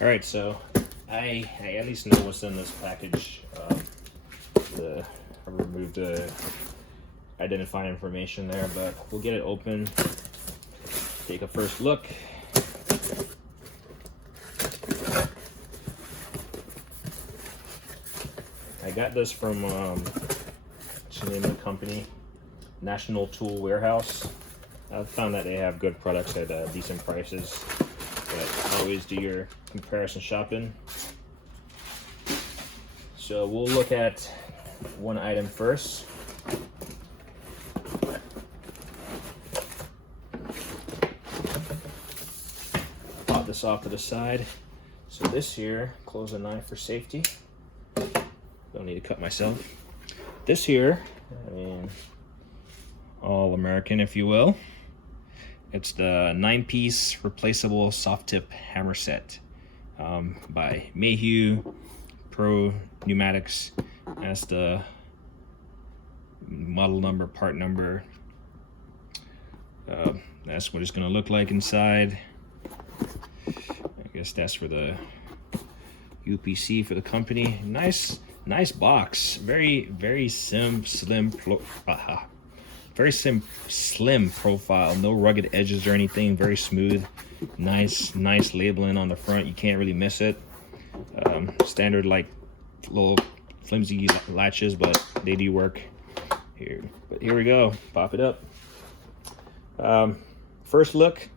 All right, so I at least know what's in this package. I removed the identifying information there, but we'll get it open. Take a first look. I got this from what's the name of the company? National Tool Warehouse. I've found that they have good products at decent prices, but always do your comparison shopping. So we'll look at one item first. Pop this off to the side. So this here, close the knife for safety. Don't need to cut myself. This here, I mean, all American, if you will. It's the 9-piece replaceable soft tip hammer set by Mayhew Pneumatics. That's the model number, part number. That's what it's gonna look like inside. I guess that's for the UPC for the company. Nice box. Very slim profile. No rugged edges or anything. Very smooth. Nice labeling on the front. You can't really miss it. Standard like little flimsy latches, but they do work here. But here we go. Pop it up. First look,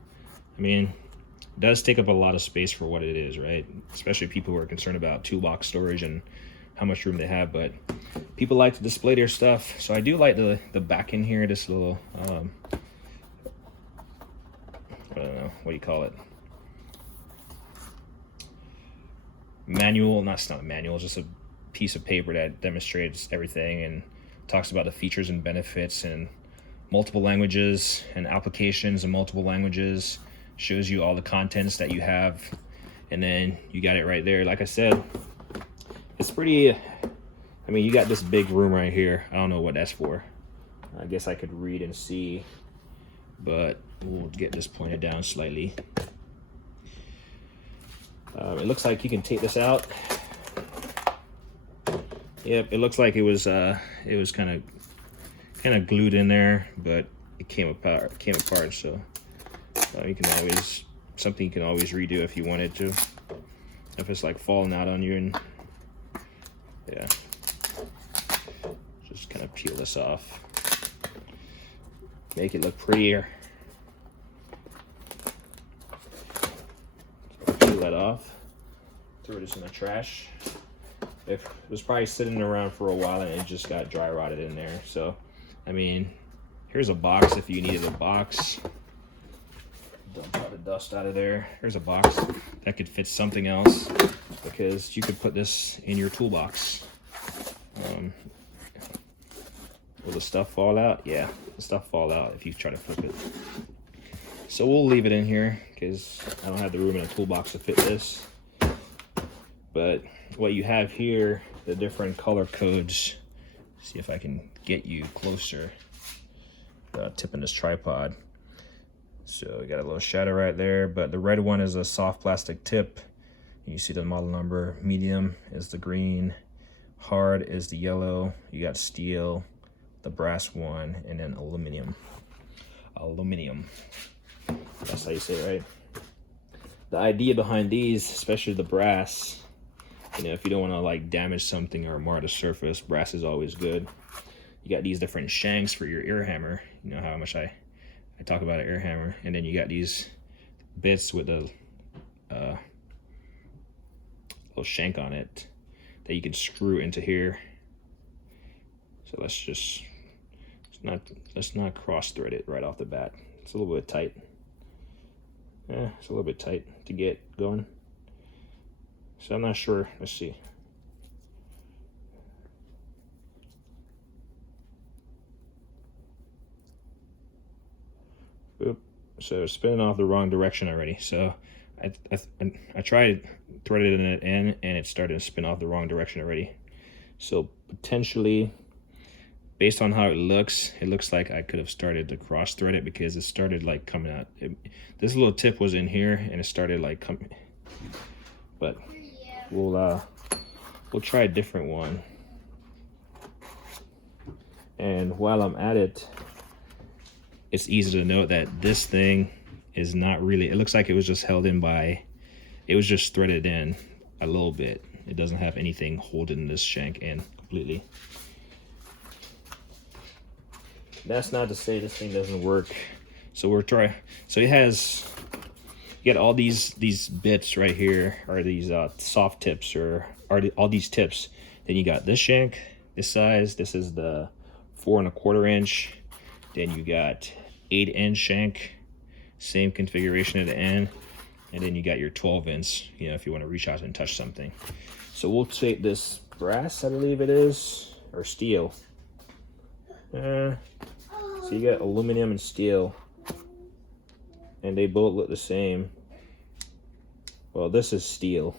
I mean, it does take up a lot of space for what it is, right? Especially people who are concerned about toolbox storage and how much room they have, but people like to display their stuff. So I do like the back in here, this little, I don't know, what do you call it? Manual, not a manual, just a piece of paper that demonstrates everything and talks about the features and benefits and multiple languages and applications in multiple languages, shows you all the contents that you have, and then you got it right there. Like I said, it's pretty, I mean, you got this big room right here. I don't know what that's for. I guess I could read and see, but we'll get this pointed down slightly. It looks like you can take this out. Yep, it looks like it was kind of glued in there, but it came apart. So you can always, something you can always redo if you wanted to. If it's like falling out on you, and yeah, just kind of peel this off, make it look prettier. So peel that off, throw this in the trash. It was probably sitting around for a while and it just got dry rotted in there. So, I mean, here's a box if you needed a box. Dump all the dust out of there. Here's a box that could fit something else, because you could put this in your toolbox. Will the stuff fall out? Yeah, the stuff fall out if you try to flip it. So we'll leave it in here because I don't have the room in a toolbox to fit this. But what you have here, the different color codes. See if I can get you closer. Tipping this tripod. So we got a little shadow right there, but the red one is a soft plastic tip. You see the model number. Medium is the green, hard is the yellow. You got steel, the brass one, and then aluminum. That's how you say it, right? The idea behind these, especially the brass, you know, if you don't want to like damage something or mar the surface, brass is always good. You got these different shanks for your ear hammer. You know how much I talk about an ear hammer. And then you got these bits with a little shank on it that you can screw into here. So let's not cross thread it right off the bat. It's a little bit tight. Yeah, it's a little bit tight to get going. So I'm not sure. Let's see. Oop. So it's spinning off the wrong direction already. So I tried threading it in and it started to spin off the wrong direction already. So potentially, based on how it looks like I could have started to cross thread it, because it started like coming out. This little tip was in here and it started like but we'll try a different one. And while I'm at it, it's easy to note that this thing is not really, it looks like it was just held in by, it was just threaded in a little bit. It doesn't have anything holding this shank in completely. That's not to say this thing doesn't work. So we're trying, so it has, you got all these bits right here, are these soft tips, or are all these tips. Then you got this shank, this size, this is the 4 1/4 inch. Then you got 8-inch shank, same configuration at the end. And then you got your 12-inch, you know, if you want to reach out and touch something. So we'll take this brass, I believe it is, or steel. So you got aluminum and steel, and they both look the same. Well, this is steel.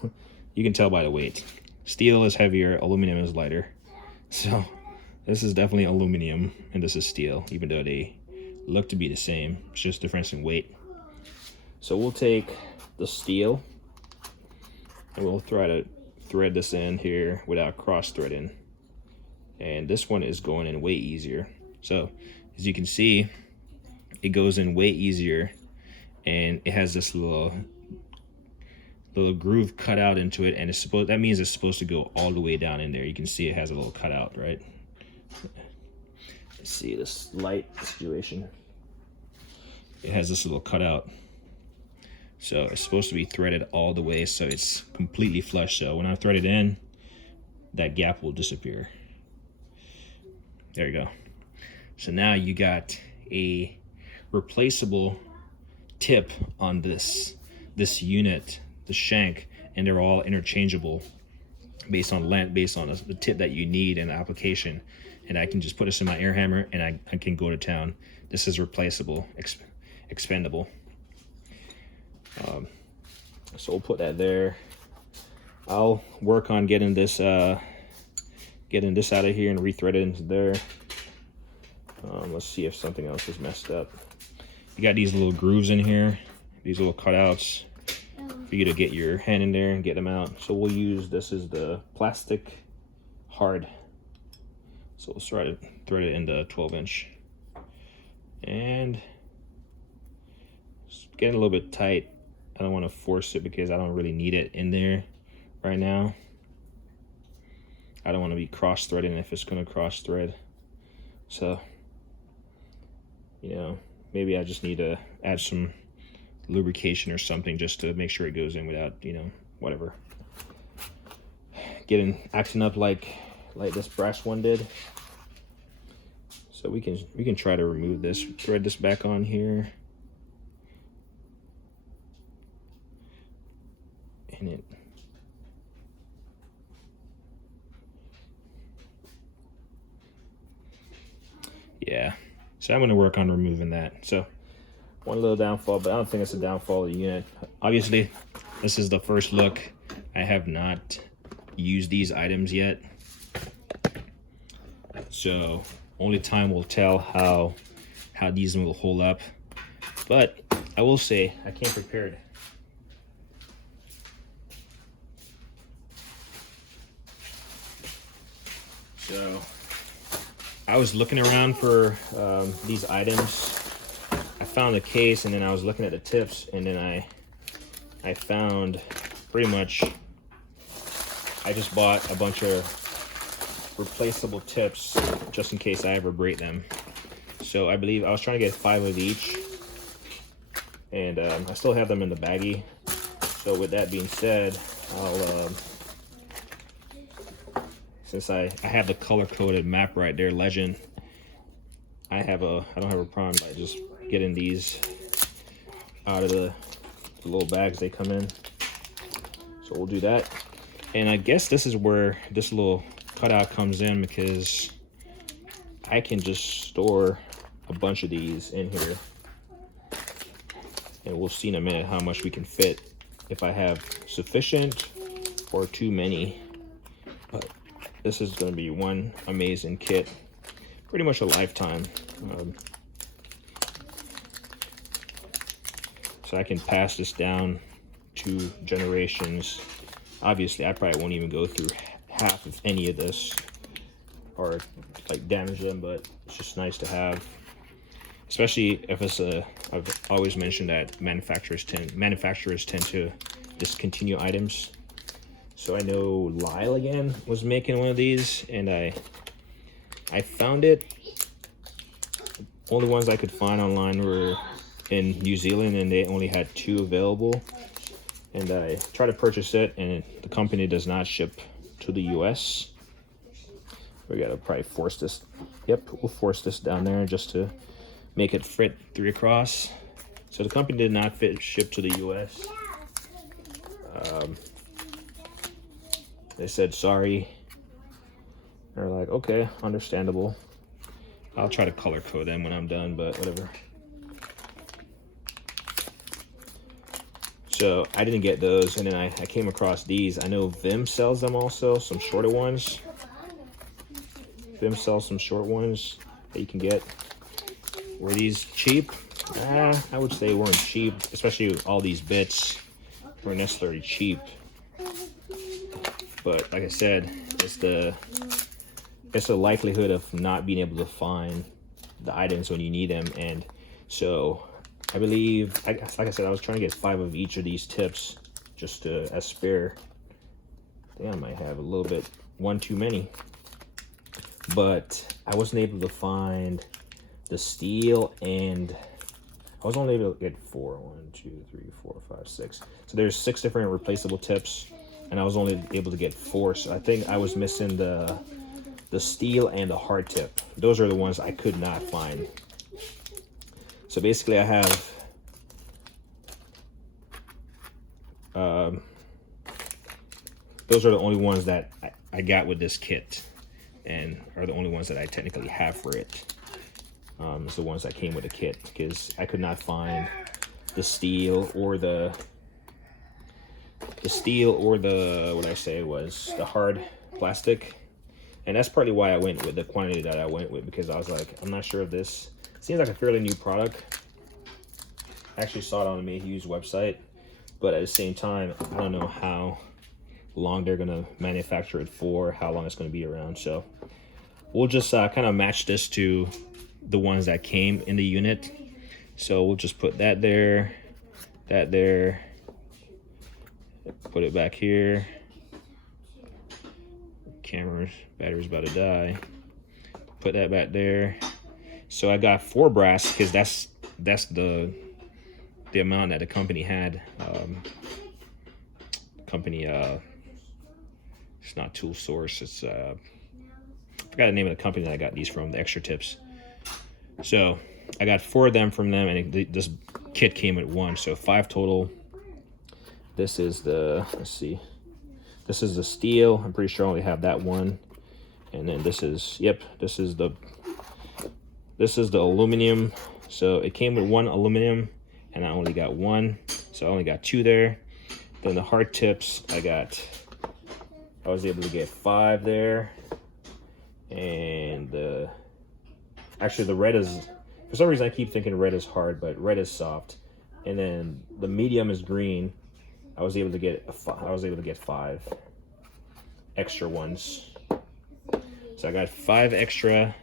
You can tell by the weight. Steel is heavier, aluminum is lighter. So this is definitely aluminum, and this is steel, even though they look to be the same. It's just difference in weight. So we'll take the steel, and we'll try to thread this in here without cross threading. And this one is going in way easier. So as you can see, it goes in way easier, and it has this little groove cut out into it, and that means it's supposed to go all the way down in there. You can see it has a little cutout, right? Let's see this light situation. It has this little cutout. So it's supposed to be threaded all the way so it's completely flush. So when I thread it in, that gap will disappear. There you go. So now you got a replaceable tip on this unit, the shank, and they're all interchangeable based on length, based on the tip that you need in the application. And I can just put this in my air hammer and I can go to town. This is replaceable, expendable. So we'll put that there. I'll work on getting this out of here and rethread it into there. Let's see if something else is messed up. You got these little grooves in here, these little cutouts for you to get your hand in there and get them out. So we'll use, this is the plastic hard. So we'll try to thread it into 12-inch. And it's getting a little bit tight. I don't want to force it because I don't really need it in there right now. I don't want to be cross threading if it's going to cross thread. So, you know, maybe I just need to add some lubrication or something just to make sure it goes in without, you know, whatever, acting up like this brass one did. So we can try to remove this, thread this back on here. And it, yeah, so I'm going to work on removing that. So one little downfall, but I don't think it's a downfall of the unit. Obviously, this is the first look. I have not used these items yet, so only time will tell how these will hold up. But I will say I came prepared. So I was looking around for these items. I found a case, and then I was looking at the tips, and then I found pretty much, I just bought a bunch of replaceable tips just in case I ever break them. So I believe I was trying to get 5 of each, and I still have them in the baggie. So with that being said, I'll since I have the color-coded map right there, Legend, I don't have a problem by just getting these out of the little bags they come in. So we'll do that. And I guess this is where this little cutout comes in, because I can just store a bunch of these in here. And we'll see in a minute how much we can fit, if I have sufficient or too many. But this is going to be one amazing kit, pretty much a lifetime. So I can pass this down 2 generations Obviously, I probably won't even go through half of any of this or like damage them, but it's just nice to have, especially if it's I've always mentioned that manufacturers tend to discontinue items. So I know Lyle again was making one of these, and I found it. Only ones I could find online were in New Zealand, and they only had 2 available. And I tried to purchase it, and the company does not ship to the US. We gotta probably force this. Yep, we'll force this down there just to make it fit 3 across. So the company did not ship to the US. They said sorry. They're like, okay, understandable. I'll try to color code them when I'm done, but whatever. So I didn't get those, and then I came across these. I know Vim sells them also, some shorter ones. Vim sells some short ones that you can get. Were these cheap? I would say they weren't cheap, especially all these bits weren't necessarily cheap. But like I said, it's the likelihood of not being able to find the items when you need them. And so I believe, like I said, I was trying to get 5 of each of these tips just to as spare. I think I might have a little bit, 1 too many. But I wasn't able to find the steel, and I was only able to get 4. 1, 2, 3, 4, 5, 6. So there's 6 different replaceable tips, and I was only able to get 4. So I think I was missing the steel and the hard tip. Those are the ones I could not find. So basically I have those are the only ones that I got with this kit, and are the only ones that I technically have for it. It's the ones that came with the kit, because I could not find the steel or the what I say was the hard plastic. And that's partly why I went with the quantity that I went with, because I was like, I'm not sure if this seems like a fairly new product. I actually saw it on Mayhew's website, but at the same time, I don't know how long they're gonna manufacture it for, how long it's gonna be around. So we'll just kind of match this to the ones that came in the unit. So we'll just put that there, put it back here. Camera's battery's about to die. Put that back there. So I got 4 brass, because that's the amount that the company had. It's not Tool Source. It's I forgot the name of the company that I got these from, the extra tips. So I got 4 of them from them, and this kit came with 1, so 5 total. This is the, let's see. This is the steel. I'm pretty sure I only have that one. And then this is, yep, this is the aluminum. So it came with 1 aluminum, and I only got 1. So I only got 2 there. Then the hard tips, I was able to get 5 there. And actually the red is, for some reason I keep thinking red is hard, but red is soft. And then the medium is green. I was able to get 5 extra ones. So I got 5 extra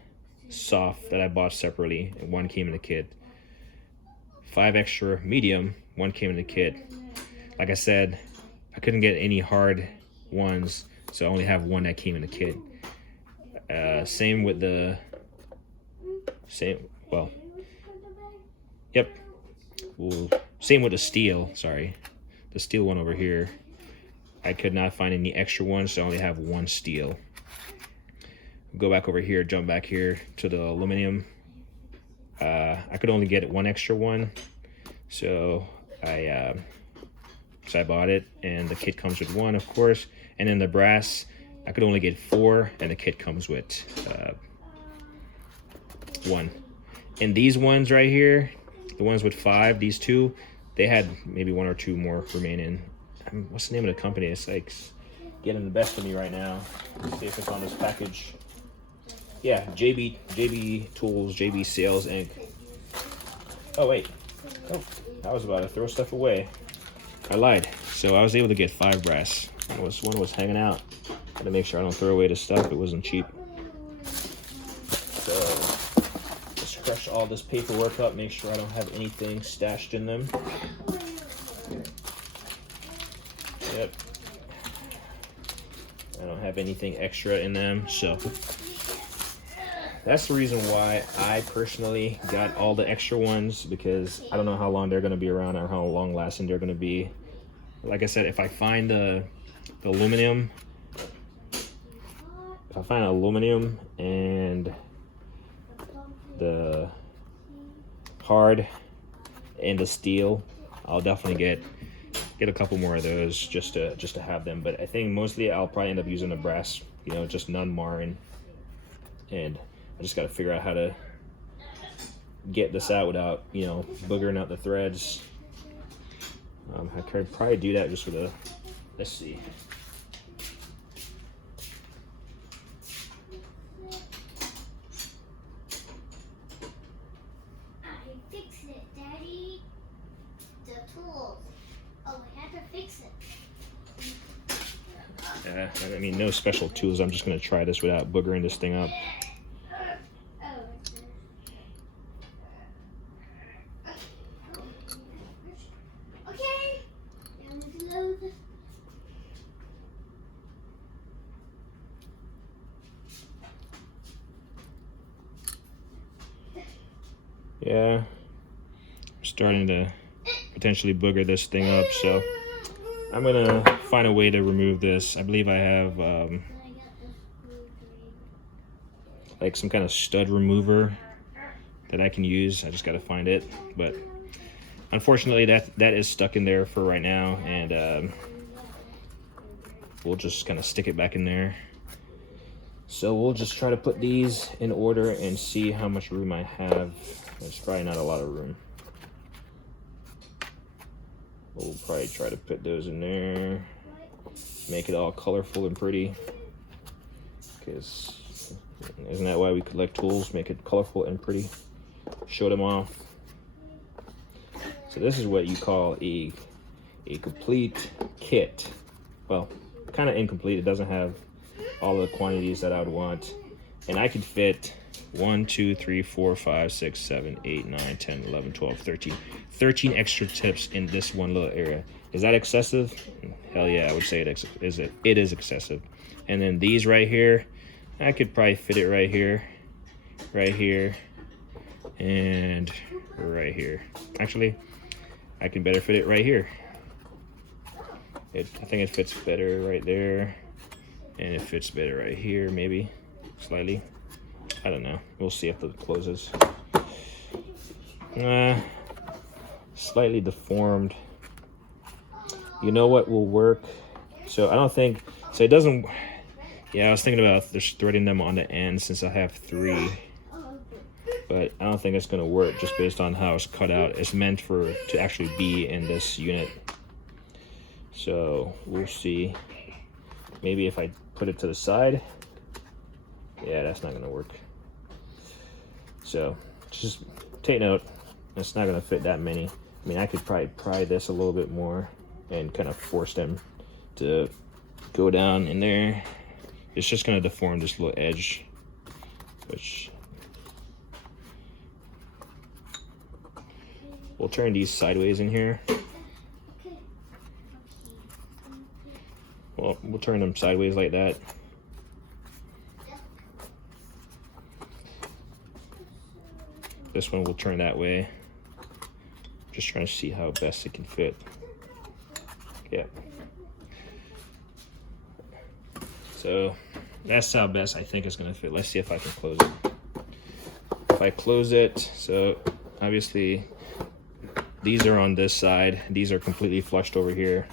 soft that I bought separately, and 1 came in the kit. 5 extra medium, 1 came in the kit. Like I said, I couldn't get any hard ones, so I only have 1 that came in the kit. Same with the same with the steel. Sorry. The steel one over here, I could not find any extra ones, so I only have 1 steel. Go back over here, jump back here to the aluminum. I could only get 1 extra one, so I bought it, and the kit comes with 1, of course. And then the brass, I could only get 4, and the kit comes with 1. And these ones right here, the ones with 5, these 2, they had maybe 1 or 2 more remaining. What's the name of the company? It's like getting the best of me right now. Let's see if it's on this package. Yeah, JB Tools, JB Sales Inc. Oh wait, I was about to throw stuff away. I lied. So I was able to get 5 brass. One was hanging out. Gotta make sure I don't throw away the stuff. It wasn't cheap. So just crush all this paperwork up. Make sure I don't have anything stashed in them. Yep. I don't have anything extra in them, so that's the reason why I personally got all the extra ones, because I don't know how long they're going to be around or how long lasting they're going to be. Like I said, if I find the aluminum, and the hard and the steel, I'll definitely get a couple more of those just to have them. But I think mostly I'll probably end up using the brass, you know, just non-marring. And I just got to figure out how to get this out without, you know, boogering out the threads. I could probably do that just with a, let's see. I fixed it, Daddy. The tools. Oh, I had to fix it. Yeah, I mean, no special tools. I'm just going to try this without boogering this thing up. Okay. Now we load this. Yeah, I'm starting to potentially booger this thing up, so I'm gonna find a way to remove this. I believe I have like some kind of stud remover that I can use. I just gotta find it, but unfortunately that is stuck in there for right now, and we'll just kind of stick it back in there. So we'll just try to put these in order and see how much room I have. There's probably not a lot of room. We'll probably try to put those in there, make it all colorful and pretty, because isn't that why we collect tools? Make it colorful and pretty, show them off. So this is what you call a complete kit. Well, kind of incomplete. It doesn't have all the quantities that I would want, and I could fit 1, 2, 3, 4, 5, 6, 7, 8, 9, 10, 11, 12, 13 extra tips in this one little area. Is that excessive? Hell yeah, I would say it is excessive. And then these right here, I could probably fit it right here, and right here. Actually, I can better fit it right here. I think it fits better right there, and it fits better right here, maybe slightly. I don't know. We'll see if it closes. Slightly deformed. You know what will work? So I don't think, so it doesn't, yeah, I was thinking about just threading them on the end since I have 3. But I don't think it's going to work just based on how it's cut out. It's meant to actually be in this unit. So we'll see. Maybe if I put it to the side. Yeah, that's not going to work. So just take note, it's not going to fit that many. I mean, I could probably pry this a little bit more and kind of force them to go down in there. It's just going to deform this little edge, which we'll turn these sideways in here. Well, we'll turn them sideways like that. This one will turn that way. Just trying to see how best it can fit. Yeah. So that's how best I think it's gonna fit. Let's see if I can close it. If I close it, so obviously these are on this side. These are completely flushed over here.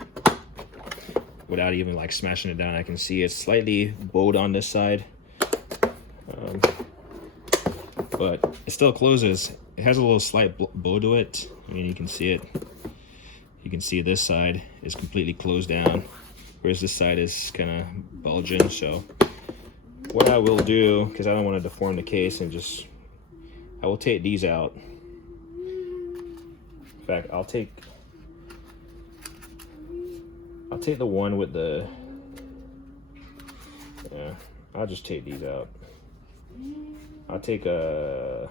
Without even like smashing it down, I can see it's slightly bowed on this side. But it still closes. It has a little slight bow to it. I mean, you can see it. You can see this side is completely closed down, whereas this side is kind of bulging. So what I will do, because I don't want to deform the case, and I will take these out. In fact, I'll take the one with the I'll just take these out. I'll take the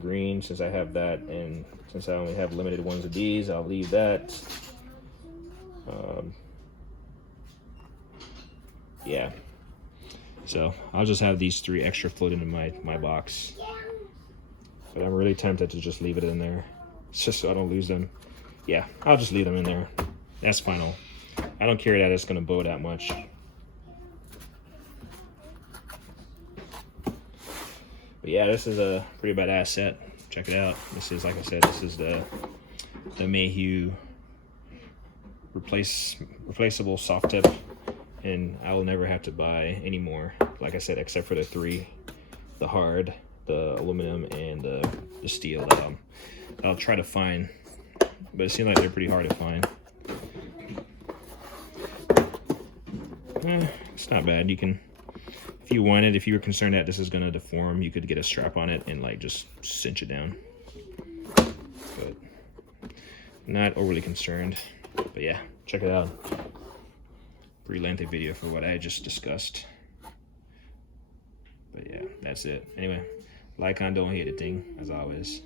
green since I have that, and since I only have limited ones of these, I'll leave that. Yeah. So I'll just have these 3 extra floating in my box. But I'm really tempted to just leave it in there. It's just so I don't lose them. Yeah, I'll just leave them in there. That's final. I don't care that it's gonna bow that much. But yeah, this is a pretty badass set. Check it out. This is, like I said, this is the Mayhew replaceable soft tip, and I will never have to buy any more. Like I said, except for the 3, the hard, the aluminum, and the steel that I'll try to find. But it seems like they're pretty hard to find. It's not bad. You can, if you wanted, if you were concerned that this is gonna deform, you could get a strap on it and like just cinch it down. But not overly concerned. But yeah, check it out. Pretty lengthy video for what I just discussed. But yeah, that's it. Anyway, like, comment, don't hate a thing, as always.